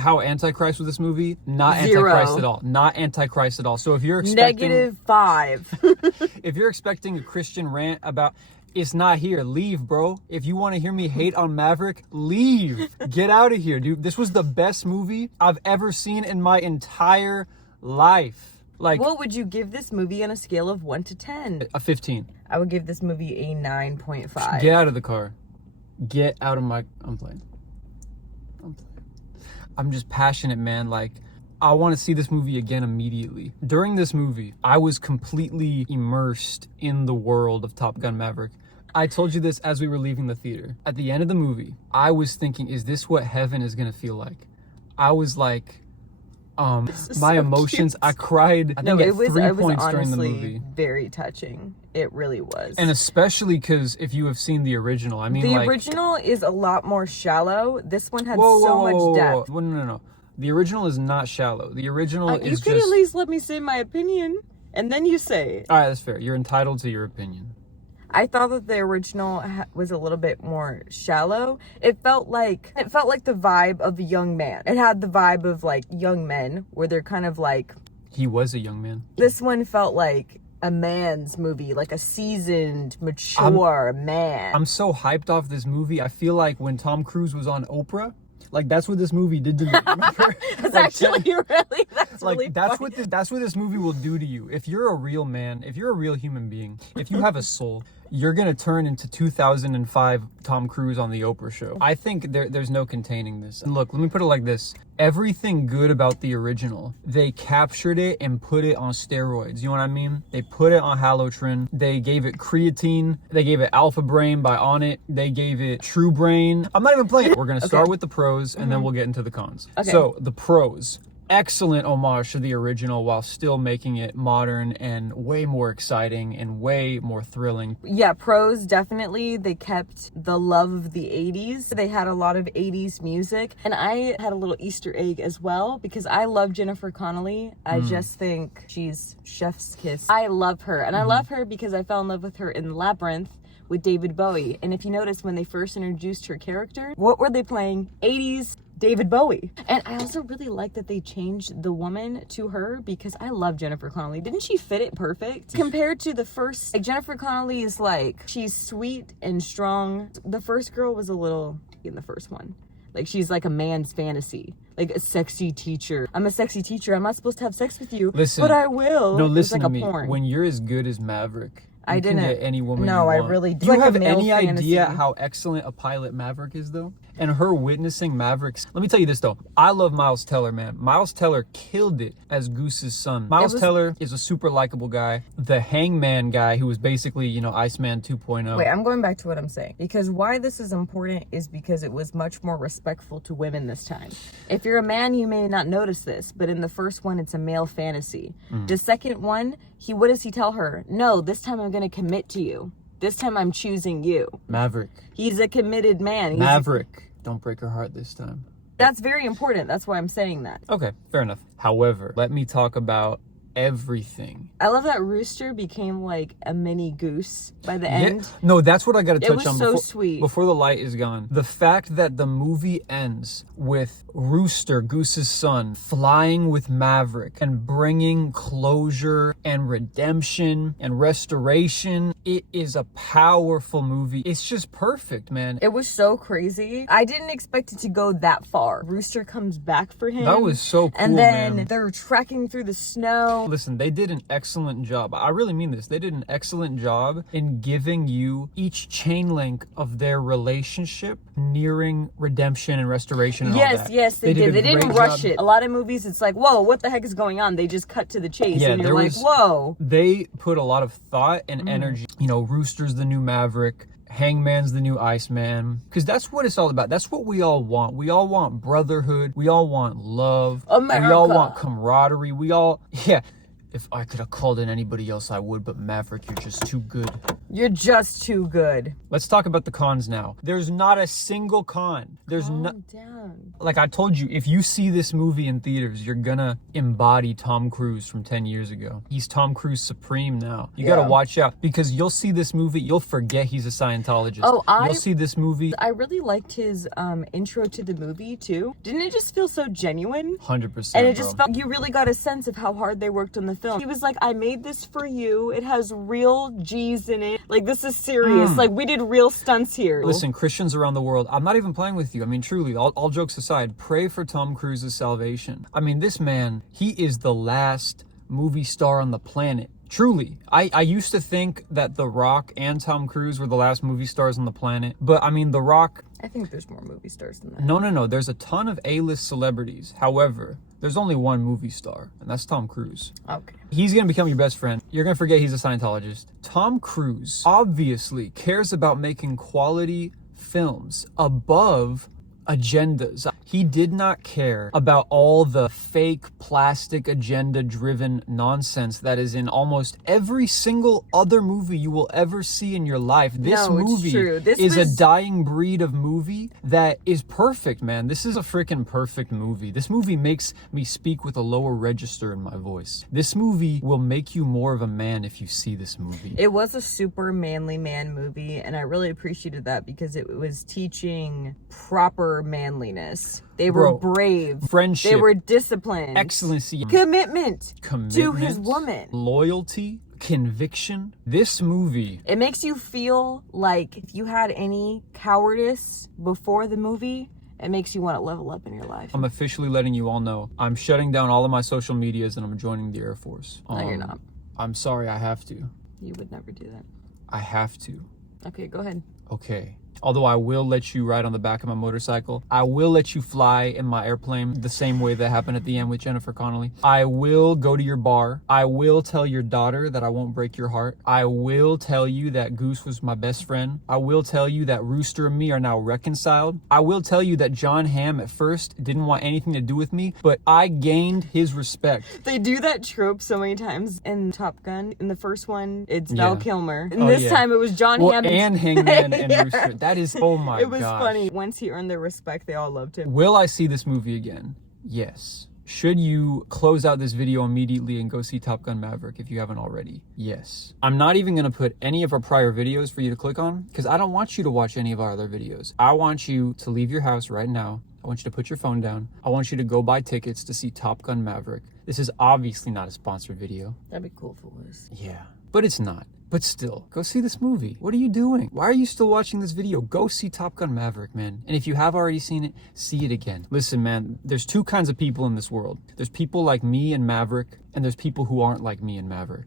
how Antichrist with this movie? Not 0. Antichrist at all. Not Antichrist at all. So if you're expecting... -5. If you're expecting a Christian rant about... It's not here. Leave, bro. If you want to hear me hate on Maverick, leave. Get out of here, dude. This was the best movie I've ever seen in my entire life. Like, what would you give this movie on a scale of 1 to 10? A 15. I would give this movie a 9.5. Get out of the car. Get out of my... I'm playing. I'm just passionate, man. Like, I want to see this movie again immediately. During this movie, I was completely immersed in the world of Top Gun Maverick. I told you this as we were leaving the theater. At the end of the movie, I was thinking, is this what heaven is going to feel like? I was like, my emotions, cute. I cried, I think, at 3 points during the movie. Very touching. It really was. And especially because if you have seen the original, I mean, the original is a lot more shallow. This one had much depth. Whoa. No. The original is not shallow. The original is You could at least let me say my opinion, and then you say it. All right, that's fair. You're entitled to your opinion. I thought that the original was a little bit more shallow. It felt like the vibe of a young man. It had the vibe of like young men, where they're kind of like... He was a young man. This one felt like a man's movie, like a seasoned, mature man. I'm so hyped off this movie. I feel like when Tom Cruise was on Oprah, like, that's what this movie did to me. That's actually really, that's like, really that's funny. that's what this movie will do to you. If you're a real man, if you're a real human being, if you have a soul, you're gonna turn into 2005 Tom Cruise on the Oprah show. I think there's no containing this. And look, let me put it like this. Everything good about the original, they captured it and put it on steroids. You know what I mean? They put it on Halotrin. They gave it creatine. They gave it Alpha Brain by On It. They gave it True Brain. I'm not even playing. We're gonna start with the pros, and then we'll get into the cons. Okay. So the pros. Excellent homage to the original while still making it modern and way more exciting and way more thrilling. Yeah, pros, definitely. They kept the love of the 80s. They had a lot of 80s music. And I had a little Easter egg as well because I love Jennifer Connelly. I just think she's chef's kiss. I love her. And I love her because I fell in love with her in Labyrinth with David Bowie. And if you notice, when they first introduced her character, what were they playing? 80s David Bowie. And I also really like that they changed the woman to her because I love Jennifer Connelly. Didn't she fit it perfect? Compared to the first, like, Jennifer Connelly is like, she's sweet and strong. The first girl was a little in the first one. Like, she's like a man's fantasy. Like a sexy teacher. I'm a sexy teacher. I'm not supposed to have sex with you. Listen, but I will. No, listen like to me. Porn. When you're as good as Maverick, I didn't can get any woman No, you I want. really do. Do you like have a male any fantasy. idea how excellent a pilot Maverick is, though? And her witnessing Maverick's... Let me tell you this, though. I love Miles Teller, man. Miles Teller killed it as Goose's son. Miles Teller is a super likable guy. The Hangman guy, who was basically, you know, Iceman 2.0. Wait, I'm going back to what I'm saying. Because why this is important is because it was much more respectful to women this time. If you're a man, you may not notice this, but in the first one, it's a male fantasy. The second one, what does he tell her? No, this time I'm going to commit to you. This time I'm choosing you. Maverick. He's a committed man. Maverick. Don't break her heart this time. That's very important. That's why I'm saying that. Okay, fair enough. However, let me talk about everything. I love that Rooster became like a mini goose by the end. No, that's what I gotta touch on. It was so sweet. Before the light is gone. The fact that the movie ends with Rooster, Goose's son, flying with Maverick and bringing closure and redemption and restoration. It is a powerful movie. It's just perfect, man. It was so crazy. I didn't expect it to go that far. Rooster comes back for him. That was so cool, and then man. they're trekking through the snow. Listen, they did an excellent job. I really mean this. They did an excellent job in giving you each chain link of their relationship nearing redemption and restoration and all that. Yes, they did. They didn't rush job. it. A lot of movies, it's like, whoa, what the heck is going on? They just cut to the chase, Yeah, and you're like, whoa. They put a lot of thought and energy. You know, Rooster's the new Maverick. Hangman's the new Iceman. Because that's what it's all about. That's what we all want. We all want brotherhood. We all want love. America. We all want camaraderie. If I could have called in anybody else, I would, but Maverick, you're just too good. You're just too good. Let's talk about the cons now. There's not a single con. Calm down. Like I told you, if you see this movie in theaters, you're gonna embody Tom Cruise from 10 years ago. He's Tom Cruise supreme now. You gotta watch out, because you'll see this movie, you'll forget he's a Scientologist. You'll see this movie. I really liked his intro to the movie too. Didn't it just feel so genuine? 100%. And it just felt, you really got a sense of how hard they worked on the film. He was like, I made this for you. It has real G's in it. Like, this is serious. Like, we did real stunts here. Listen, Christians around the world, I'm not even playing with you. I mean, truly, all jokes aside, pray for Tom Cruise's salvation. I mean, this man, he is the last movie star on the planet. Truly. I used to think that The Rock and Tom Cruise were the last movie stars on the planet. But, I mean, The Rock... I think there's more movie stars than that. No. There's a ton of A-list celebrities. However, there's only one movie star, and that's Tom Cruise. Okay. He's going to become your best friend. You're going to forget he's a Scientologist. Tom Cruise obviously cares about making quality films above agendas. He did not care about all the fake plastic agenda driven nonsense that is in almost every single other movie you will ever see in your life. This movie is a dying breed of movie that is perfect, man. This is a freaking perfect movie. This movie makes me speak with a lower register in my voice. This movie will make you more of a man if you see this movie. It was a super manly man movie, and I really appreciated that because it was teaching proper manliness. They were brave. Friendship. They were disciplined. Excellency. Commitment to his woman. Loyalty. Conviction. This movie. It makes you feel like if you had any cowardice before the movie, it makes you want to level up in your life. I'm officially letting you all know I'm shutting down all of my social medias and I'm joining the Air Force. No, you're not. I'm sorry, I have to. You would never do that. I have to. Okay, go ahead. Okay. Although I will let you ride on the back of my motorcycle. I will let you fly in my airplane the same way that happened at the end with Jennifer Connelly. I will go to your bar. I will tell your daughter that I won't break your heart. I will tell you that Goose was my best friend. I will tell you that Rooster and me are now reconciled. I will tell you that John Hamm at first didn't want anything to do with me, but I gained his respect. They do that trope so many times in Top Gun. In the first one, it's Val Kilmer. And this time it was John Hamm. And Hangman and Rooster. That is, oh my god. It was funny. Once he earned their respect, they all loved him. Will I see this movie again? Yes. Should you close out this video immediately and go see Top Gun Maverick if you haven't already? Yes. I'm not even going to put any of our prior videos for you to click on because I don't want you to watch any of our other videos. I want you to leave your house right now. I want you to put your phone down. I want you to go buy tickets to see Top Gun Maverick. This is obviously not a sponsored video. That'd be cool if it was. Yeah, but it's not. But still, go see this movie. What are you doing? Why are you still watching this video? Go see Top Gun Maverick, man. And if you have already seen it, see it again. Listen, man, there's two kinds of people in this world. There's people like me and Maverick, and there's people who aren't like me and Maverick.